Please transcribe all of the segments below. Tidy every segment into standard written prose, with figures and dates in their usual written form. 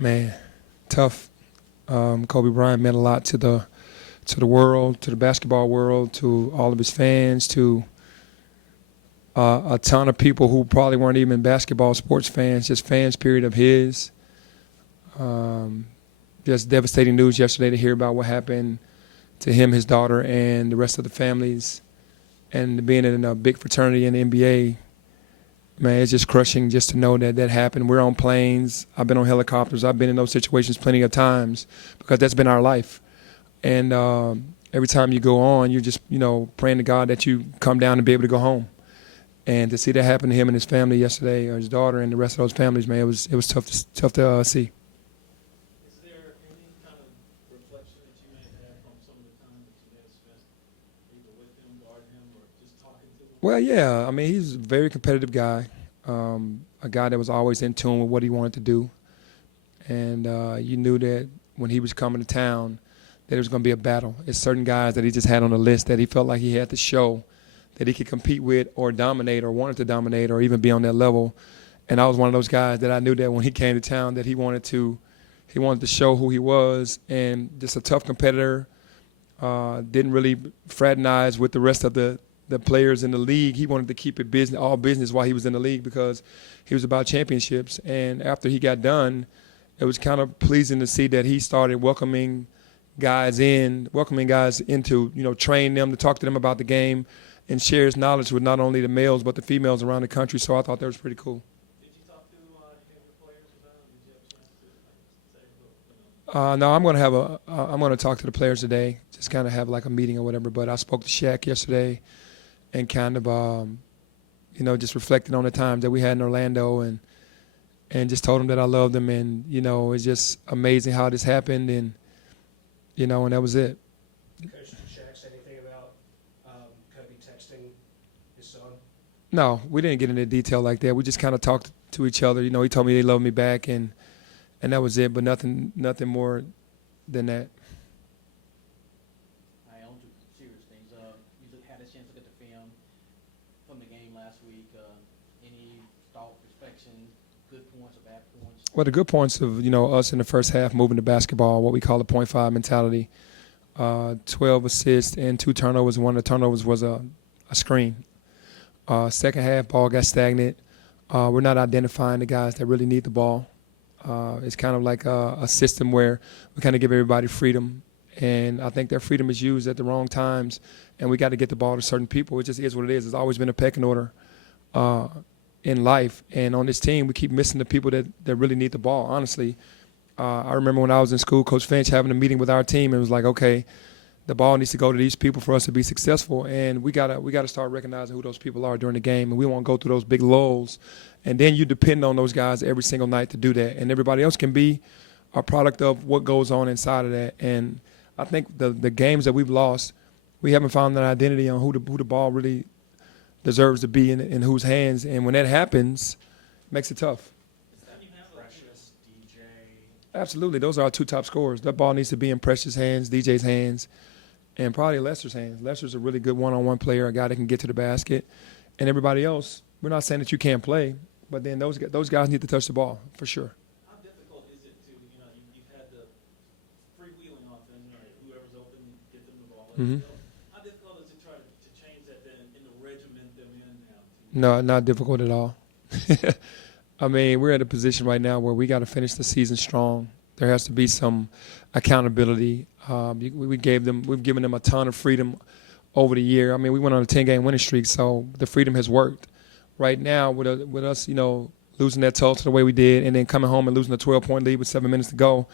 Man, tough. Kobe Bryant meant a lot to the world, to the basketball world, to all of his fans, to a ton of people who probably weren't even basketball sports fans, just fans, period, of his. Um, just devastating news yesterday to hear about what happened to him, his daughter, and the rest of the families. And being in a big fraternity in the NBA, man, it's just crushing just to know that that happened. We're on planes. I've been on helicopters. I've been in those situations plenty of times because that's been our life. And every time you go on, you're just, praying to God that you come down and be able to go home. And to see that happen to him and his family yesterday, or his daughter and the rest of those families, man, it was tough to see. Is there any kind of reflection that you may have from some of the time that you have spent either with him, guarding him, or just talking to him? Well, yeah, I mean, he's a very competitive guy, a guy that was always in tune with what he wanted to do. And you knew that when he was coming to town that it was going to be a battle. It's certain guys that he just had on the list that he felt like he had to show that he could compete with or dominate or wanted to dominate or even be on that level. And I was one of those guys that I knew that when he came to town that he wanted to show who he was, and just a tough competitor. Didn't really fraternize with the rest of the players in the league. He wanted to keep it all business while he was in the league because he was about championships. And after he got done, it was kind of pleasing to see that he started welcoming guys into, train them, to talk to them about the game, and share his knowledge with not only the males but the females around the country. So I thought that was pretty cool. Did you talk to any of the players about it? Did you have a chance to say, look, No, I'm going to talk to the players today, just kind of have like a meeting or whatever. But I spoke to Shaq yesterday and kind of, just reflected on the times that we had in Orlando, and just told him that I loved him. And, it's just amazing how this happened. And that was it. Coach, did Shaq say anything about Kobe texting his son? No, we didn't get into detail like that. We just kind of talked to each other. He told me he loved me back, and that was it. But nothing more than that. I on to serious things. You had a chance to look at the film from the game last week. Any thought, reflection, good points or bad points? Well, the good points of us in the first half moving the basketball, what we call the .5 mentality. 12 assists and 2 turnovers. One of the turnovers was a screen. Second half, ball got stagnant. We're not identifying the guys that really need the ball. It's kind of like a system where we kind of give everybody freedom, and I think that freedom is used at the wrong times, and we got to get the ball to certain people. It just is what it is. It's always been a pecking order in life, and on this team, we keep missing the people that really need the ball, honestly. I remember when I was in school, Coach Finch having a meeting with our team, and it was like, okay, the ball needs to go to these people for us to be successful, and we gotta start recognizing who those people are during the game, and we won't go through those big lulls. And then you depend on those guys every single night to do that, and everybody else can be a product of what goes on inside of that. And I think the games that we've lost, we haven't found an identity on who the ball really deserves to be in whose hands, and when that happens, it makes it tough. Precious, DJ. Absolutely, those are our 2 top scorers. That ball needs to be in Precious' hands, DJ's hands, and probably Lester's hands. Lester's a really good one-on-one player, a guy that can get to the basket. And everybody else, we're not saying that you can't play, but then those guys need to touch the ball for sure. how difficult is it to, you've had the freewheeling offense, whoever's open, get them the ball. Mhm. How difficult is it to try to change that then in the regiment them in now? No, not difficult at all. I mean, we're at a position right now where we got to finish the season strong. There has to be some accountability. We've given them a ton of freedom over the year. I mean, we went on a 10-game winning streak, so the freedom has worked. Right now, with us, losing that Tulsa the way we did, and then coming home and losing a 12-point lead with 7 minutes to go,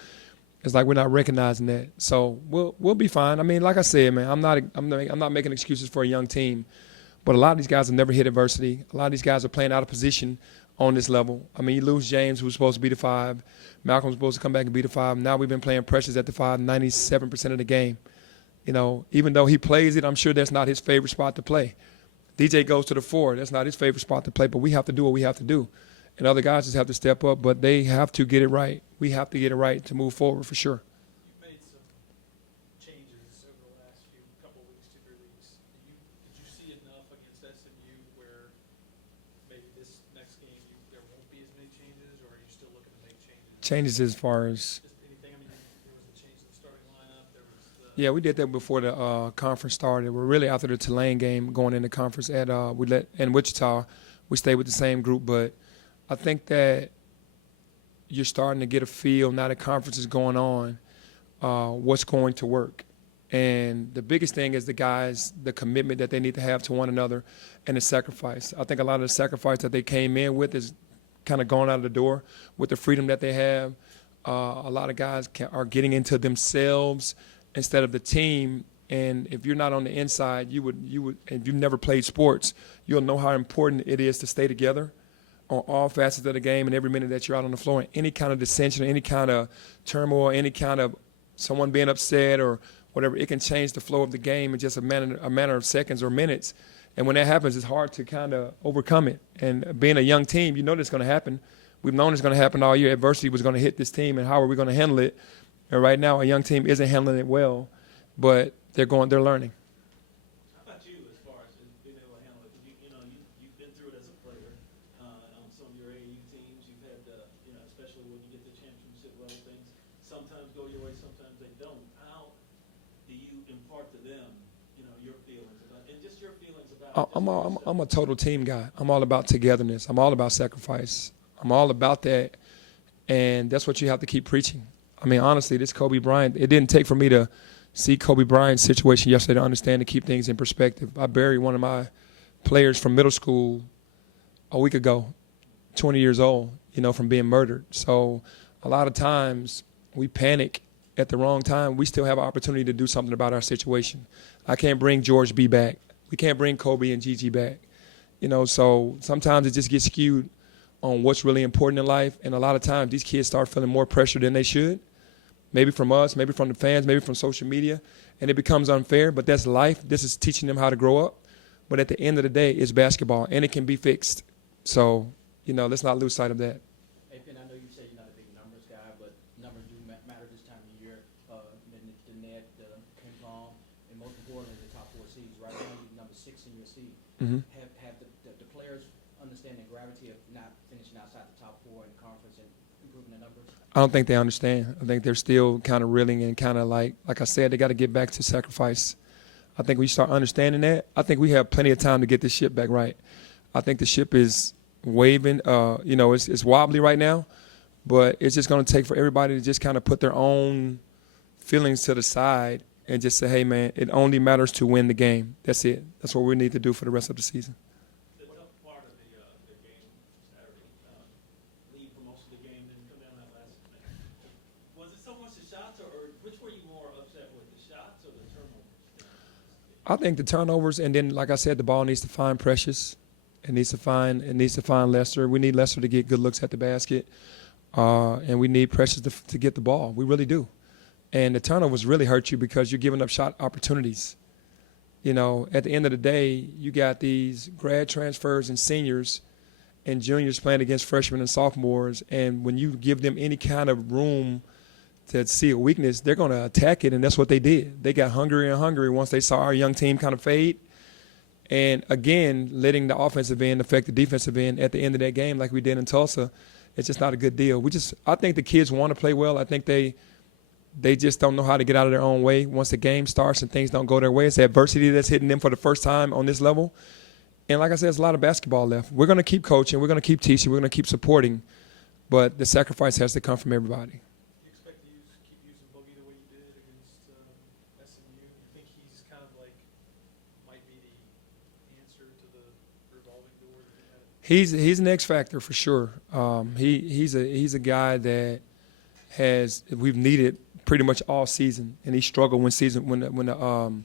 it's like we're not recognizing that. So we'll be fine. I mean, like I said, man, I'm not making excuses for a young team, but a lot of these guys have never hit adversity. A lot of these guys are playing out of position on this level. I mean, you lose James, who's supposed to be the 5. Malcolm's supposed to come back and be the 5. Now we've been playing Precious at the 5 97% of the game. Even though he plays it, I'm sure that's not his favorite spot to play. DJ goes to the 4. That's not his favorite spot to play, but we have to do what we have to do. And other guys just have to step up, but they have to get it right. We have to get it right to move forward for sure. You've made some changes over the last couple of weeks, 2-3 weeks. Did you see enough against SMU where maybe this next game there won't be as many changes, or are you still looking to make changes? Changes as far as Just anything, I mean, there was a change in the starting lineup, there was, yeah, we did that before the conference started. We're really after the Tulane game going into conference at in Wichita, we stayed with the same group, but I think that you're starting to get a feel now that conference is going on, what's going to work. And the biggest thing is the guys, the commitment that they need to have to one another and the sacrifice. I think a lot of the sacrifice that they came in with is kind of gone out of the door with the freedom that they have. A lot of guys are getting into themselves instead of the team. And if you're not on the inside, you would, if you've never played sports, you'll know how important it is to stay together on all facets of the game and every minute that you're out on the floor. And any kind of dissension, any kind of turmoil, any kind of someone being upset or whatever, it can change the flow of the game in just a matter of seconds or minutes. And when that happens, it's hard to kind of overcome it. And being a young team, you know that's going to happen. We've known it's going to happen all year. Adversity was going to hit this team, and how are we going to handle it? And right now, a young team isn't handling it well, but they're learning. how about you as far as being able to handle it? Because you've been through it as a player, on some of your AAU teams, you've had, especially when you get the championship level things, sometimes go your way, sometimes they don't. How do you impart to them, your feelings about, and just your feelings about? I'm a total team guy. I'm all about togetherness. I'm all about sacrifice. I'm all about that, and that's what you have to keep preaching. I mean, honestly, this Kobe Bryant, it didn't take for me to see Kobe Bryant's situation yesterday to understand, to keep things in perspective. I buried one of my players from middle school a week ago, 20 years old, from being murdered. So a lot of times we panic at the wrong time. We still have an opportunity to do something about our situation. I can't bring George B. back. We can't bring Kobe and Gigi back. So sometimes it just gets skewed on what's really important in life. And a lot of times these kids start feeling more pressure than they should. Maybe from us, maybe from the fans, maybe from social media. And it becomes unfair, but that's life. This is teaching them how to grow up. But at the end of the day, it's basketball, and it can be fixed. So, let's not lose sight of that. Hey, Penn, I know you say you're not a big numbers guy, but numbers do matter this time of year. The net came along, and most importantly, the top four seeds. Right now, you're number 6 in your seed. Mm-hmm. Have the players understand the gravity of not finishing outside the top 4 in the conference and improving the numbers? I don't think they understand. I think they're still kind of reeling and kind of like I said, they got to get back to sacrifice. I think we start understanding that. I think we have plenty of time to get this ship back right. I think the ship is waving. It's wobbly right now, but it's just going to take for everybody to just kind of put their own feelings to the side and just say, hey, man, it only matters to win the game. That's it. That's what we need to do for the rest of the season. The tough part of the game Saturday, lead for most of the game, didn't come down that last minute. Was it so much the shots, or which were you more upset with, the shots or the turnovers? I think the turnovers, and then, like I said, the ball needs to find Precious. It needs to find Lester. We need Lester to get good looks at the basket, and we need Precious to get the ball. We really do. And the turnovers really hurt you because you're giving up shot opportunities. At the end of the day, you got these grad transfers and seniors and juniors playing against freshmen and sophomores, and when you give them any kind of room to see a weakness, they're going to attack it, and that's what they did. They got hungrier and hungrier once they saw our young team kind of fade. And, again, letting the offensive end affect the defensive end at the end of that game like we did in Tulsa, it's just not a good deal. I think the kids want to play well. I think they just don't know how to get out of their own way once the game starts and things don't go their way. It's the adversity that's hitting them for the first time on this level. And like I said, there's a lot of basketball left. We're going to keep coaching. We're going to keep teaching. We're going to keep supporting. But the sacrifice has to come from everybody. Do you expect to keep using Boogie the way you did against SMU? You think he's kind of might be the answer to the revolving door? He's an X factor for sure. He's a guy that we've needed pretty much all season, and he struggled when the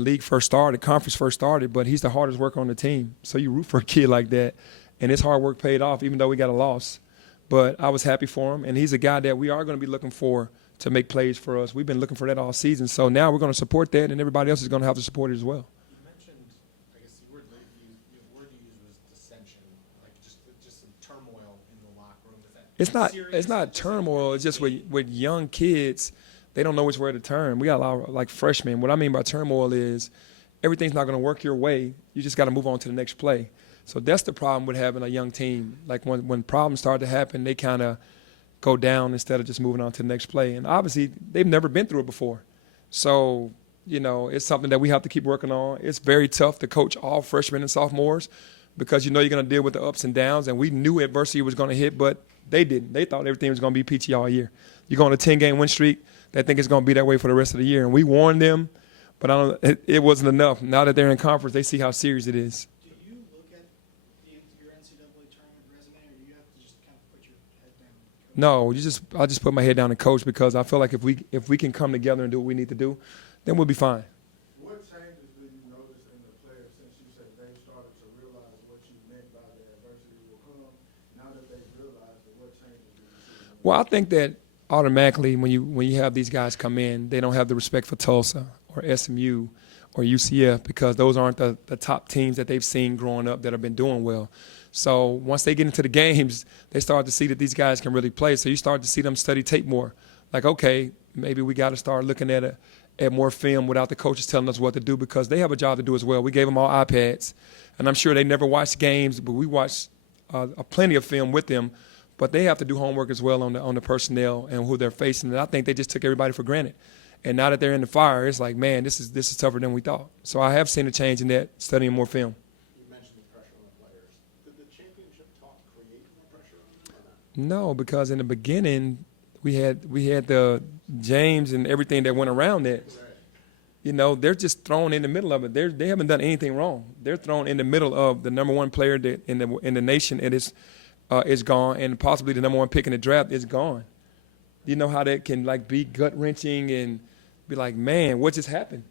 league first started, conference first started. But he's the hardest worker on the team, so you root for a kid like that, and his hard work paid off, even though we got a loss. But I was happy for him, and he's a guy that we are going to be looking for to make plays for us. We've been looking for that all season, so now we're going to support that, and everybody else is going to have to support it as well. You mentioned, I guess the word you used was dissension, like just some turmoil in the locker room. Is that It's not turmoil. It's just with young kids, they don't know which way to turn. We got a lot of freshmen. What I mean by turmoil is everything's not going to work your way. You just got to move on to the next play. So that's the problem with having a young team. Like when problems start to happen, they kind of go down instead of just moving on to the next play. And obviously, they've never been through it before. So, it's something that we have to keep working on. It's very tough to coach all freshmen and sophomores because you're going to deal with the ups and downs. And we knew adversity was going to hit, but they didn't. They thought everything was going to be peachy all year. You go on a 10-game win streak, they think it's going to be that way for the rest of the year. And we warned them, but it wasn't enough. Now that they're in conference, they see how serious it is. Do you look at your NCAA tournament resume, or do you have to just kind of put your head down? No, I just put my head down and coach because I feel like if we can come together and do what we need to do, then we'll be fine. What changes do you notice in the players since you said they started to realize what you meant by the adversity will come? Now that they've realized it, what changes do you see? Well, I think that automatically when you have these guys come in, they don't have the respect for Tulsa or SMU or UCF because those aren't the top teams that they've seen growing up that have been doing well. So once they get into the games, they start to see that these guys can really play. So you start to see them study tape more. Like, okay, maybe we got to start looking at more film without the coaches telling us what to do because they have a job to do as well. We gave them all iPads, and I'm sure they never watched games, but we watched plenty of film with them. But they have to do homework as well on the personnel and who they're facing. And I think they just took everybody for granted. And now that they're in the fire, it's like, man, this is tougher than we thought. So I have seen a change in that, studying more film. You mentioned the pressure on the players. Did the championship talk create more pressure on them or not? No, because in the beginning we had the James and everything that went around that. Right. They're just thrown in the middle of it. They haven't done anything wrong. They're thrown in the middle of the number one player in the nation. It is gone, and possibly the number one pick in the draft is gone. You know how that can be gut wrenching and be like, man, what just happened?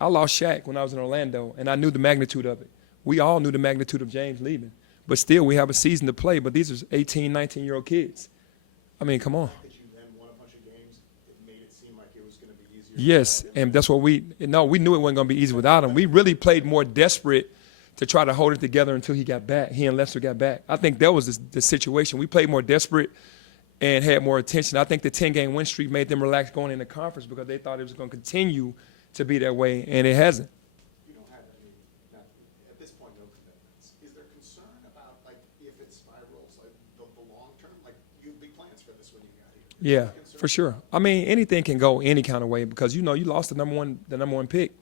I lost Shaq when I was in Orlando, and I knew the magnitude of it. We all knew the magnitude of James leaving, but still we have a season to play. But these are 18, 19-year-old kids. I mean, come on. The fact that you then won a bunch of games, it made it seem like it was going to be easier. Yes, and that's what we knew it wasn't going to be easy without him. We really played more desperate to try to hold it together until he got back. He and Lester got back. I think that was the situation. We played more desperate and had more attention. I think the 10-game win streak made them relax going into conference because they thought it was going to continue to be that way, and it hasn't. You don't have any, at this point, no commitments. Is there concern about, if it spirals, the long term? You have big plans for this when you got here. Yeah, for sure. I mean, anything can go any kind of way because, you lost the number one pick.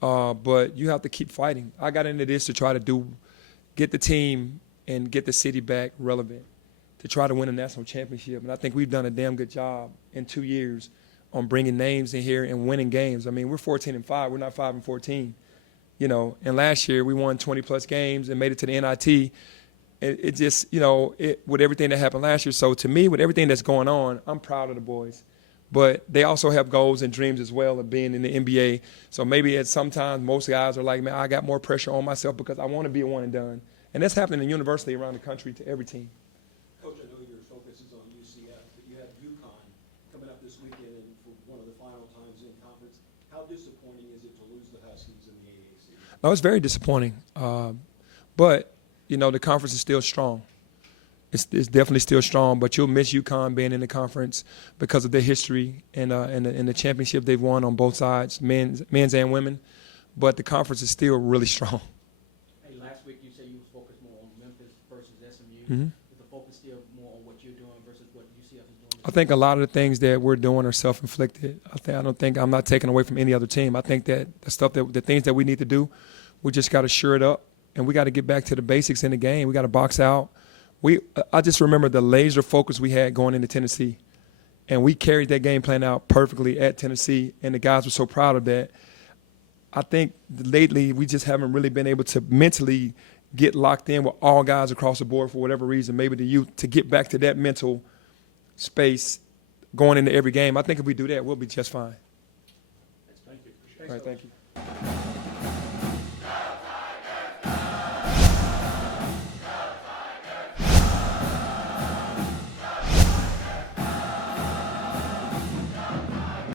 But you have to keep fighting. I got into this to try to get the team and get the city back relevant, to try to win a national championship. And I think we've done a damn good job in 2 years on bringing names in here and winning games. I mean, we're 14-5. We're not 5-14. And last year we won 20-plus games and made it to the NIT. It just, with everything that happened last year. So to me, with everything that's going on, I'm proud of the boys. But they also have goals and dreams as well of being in the NBA. So maybe sometimes most guys are like, man, I got more pressure on myself because I want to be a one and done. And that's happening in university around the country to every team. Coach, I know your focus is on UCF, but you have UConn coming up this weekend and for one of the final times in conference. How disappointing is it to lose the Huskies in the AAC? No, it's very disappointing. But, the conference is still strong. It's definitely still strong, but you'll miss UConn being in the conference because of their history and the championship they've won on both sides, men's and women. But the conference is still really strong. Hey, last week you said you focused more on Memphis versus SMU. Mm-hmm. Is the focus still more on what you're doing versus what UCF is doing? I think a lot of the things that we're doing are self-inflicted. I'm not taking away from any other team. I think that the things that we need to do, we just got to shore it up, and we got to get back to the basics in the game. We got to box out. I just remember the laser focus we had going into Tennessee, and we carried that game plan out perfectly at Tennessee, and the guys were so proud of that. I think lately we just haven't really been able to mentally get locked in with all guys across the board for whatever reason, maybe the youth, to get back to that mental space going into every game. I think if we do that, we'll be just fine. Thank you. All right, thank you.